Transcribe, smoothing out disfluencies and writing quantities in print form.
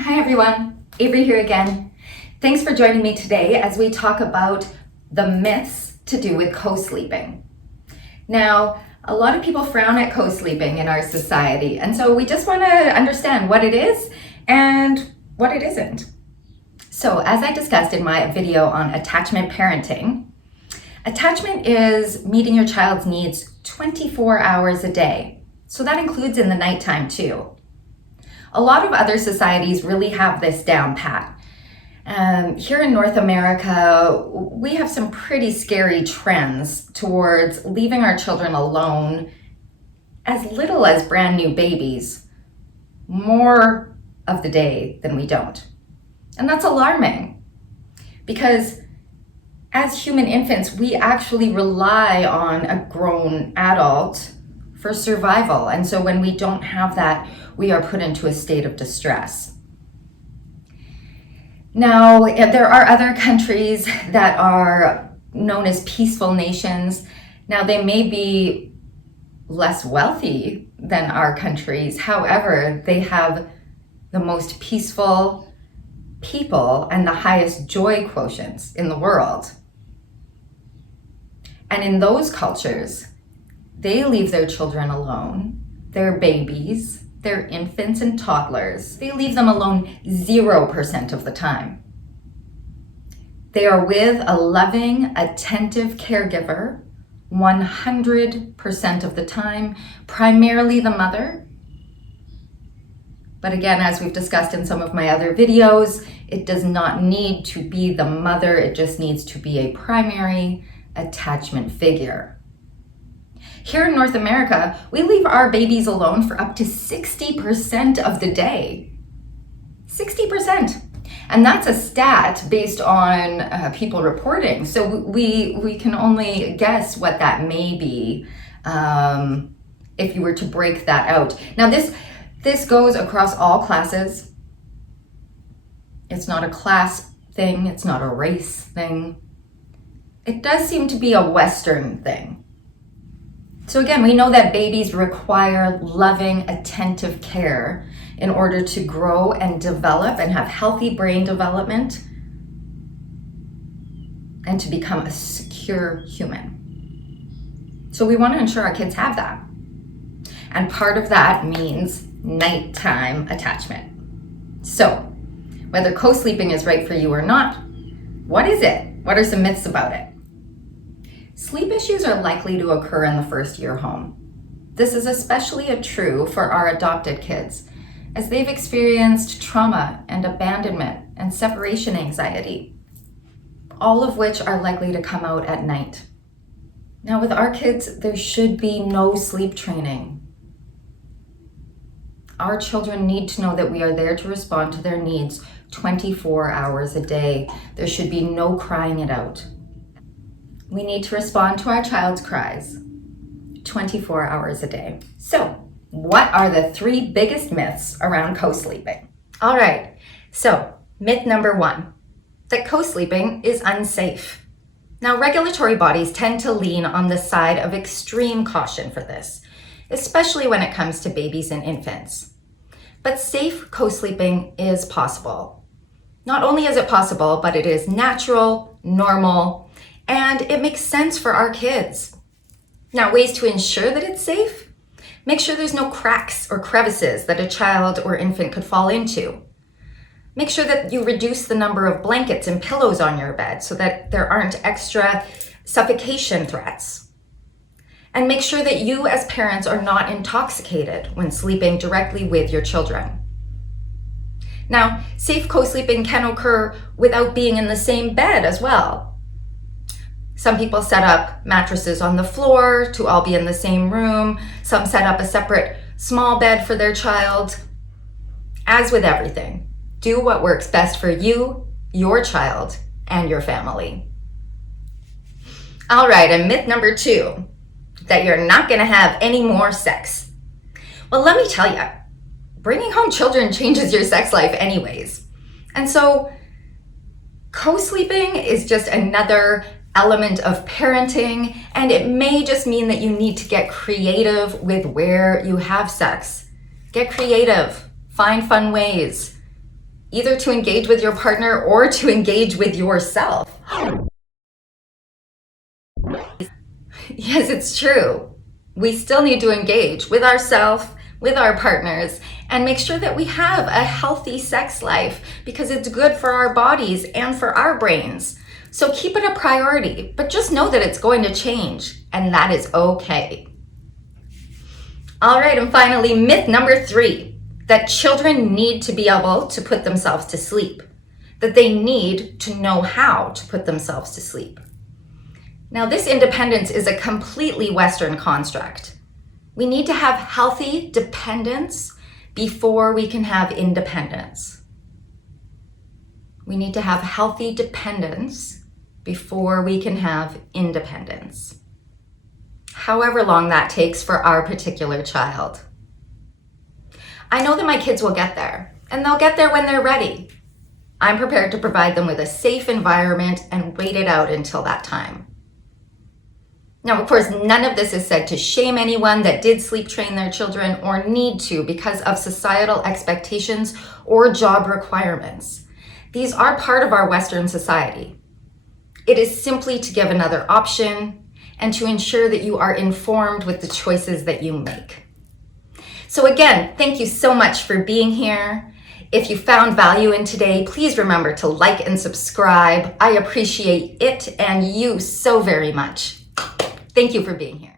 Hi everyone, Avery here again. Thanks for joining me today as we talk about the myths to do with co-sleeping. Now, a lot of people frown at co-sleeping in our society, and so we just want to understand what it is and what it isn't. So, as I discussed in my video on attachment parenting, attachment is meeting your child's needs 24 hours a day. So that includes in the nighttime too. A lot of other societies really have this down pat. Here in North America, we have some pretty scary trends towards leaving our children alone as little as brand new babies, more of the day than we don't. And that's alarming because as human infants, we actually rely on a grown adult for survival. And so when we don't have that, we are put into a state of distress. Now, there are other countries that are known as peaceful nations. Now, they may be less wealthy than our countries. However, they have the most peaceful people and the highest joy quotients in the world. And in those cultures, they leave their children alone, their babies, their infants and toddlers. They leave them alone 0% of the time. They are with a loving, attentive caregiver 100% of the time, primarily the mother. But again, as we've discussed in some of my other videos, it does not need to be the mother, it just needs to be a primary attachment figure. Here in North America, we leave our babies alone for up to 60% of the day. 60%. And that's a stat based on people reporting. So we can only guess what that may be if you were to break that out. Now this goes across all classes. It's not a class thing. It's not a race thing. It does seem to be a Western thing. So again, we know that babies require loving, attentive care in order to grow and develop and have healthy brain development and to become a secure human. So we want to ensure our kids have that. And part of that means nighttime attachment. So whether co-sleeping is right for you or not, what is it? What are some myths about it? Sleep issues are likely to occur in the first year home. This is especially true for our adopted kids, as they've experienced trauma and abandonment and separation anxiety, all of which are likely to come out at night. Now with our kids, there should be no sleep training. Our children need to know that we are there to respond to their needs 24 hours a day. There should be no crying it out. We need to respond to our child's cries 24 hours a day. So, what are the 3 biggest myths around co-sleeping? All right, so myth number 1, that co-sleeping is unsafe. Now, regulatory bodies tend to lean on the side of extreme caution for this, especially when it comes to babies and infants. But safe co-sleeping is possible. Not only is it possible, but it is natural, normal, and it makes sense for our kids. Now, ways to ensure that it's safe: make sure there's no cracks or crevices that a child or infant could fall into. Make sure that you reduce the number of blankets and pillows on your bed so that there aren't extra suffocation threats. And make sure that you as parents are not intoxicated when sleeping directly with your children. Now, safe co-sleeping can occur without being in the same bed as well. Some people set up mattresses on the floor to all be in the same room. Some set up a separate small bed for their child. As with everything, do what works best for you, your child, and your family. All right, and myth number 2, that you're not gonna have any more sex. Well, let me tell you, bringing home children changes your sex life anyways. And so co-sleeping is just another element of parenting, and it may just mean that you need to get creative with where you have sex. Get creative, find fun ways. either to engage with your partner or to engage with yourself. Yes, it's true. We still need to engage with ourselves, with our partners, and make sure that we have a healthy sex life because it's good for our bodies and for our brains. So keep it a priority, but just know that it's going to change, and that is okay. All right, and finally, myth number 3, that children need to be able to put themselves to sleep, that they need to know how to put themselves to sleep. Now, this independence is a completely Western construct. We need to have healthy dependence before we can have independence. We need to have healthy dependence before we can have independence. However long that takes for our particular child. I know that my kids will get there, and they'll get there when they're ready. I'm prepared to provide them with a safe environment and wait it out until that time. Now, of course, none of this is said to shame anyone that did sleep train their children or need to because of societal expectations or job requirements. These are part of our Western society. It is simply to give another option and to ensure that you are informed with the choices that you make. So again, thank you so much for being here. If you found value in today, please remember to like and subscribe. I appreciate it and you so very much. Thank you for being here.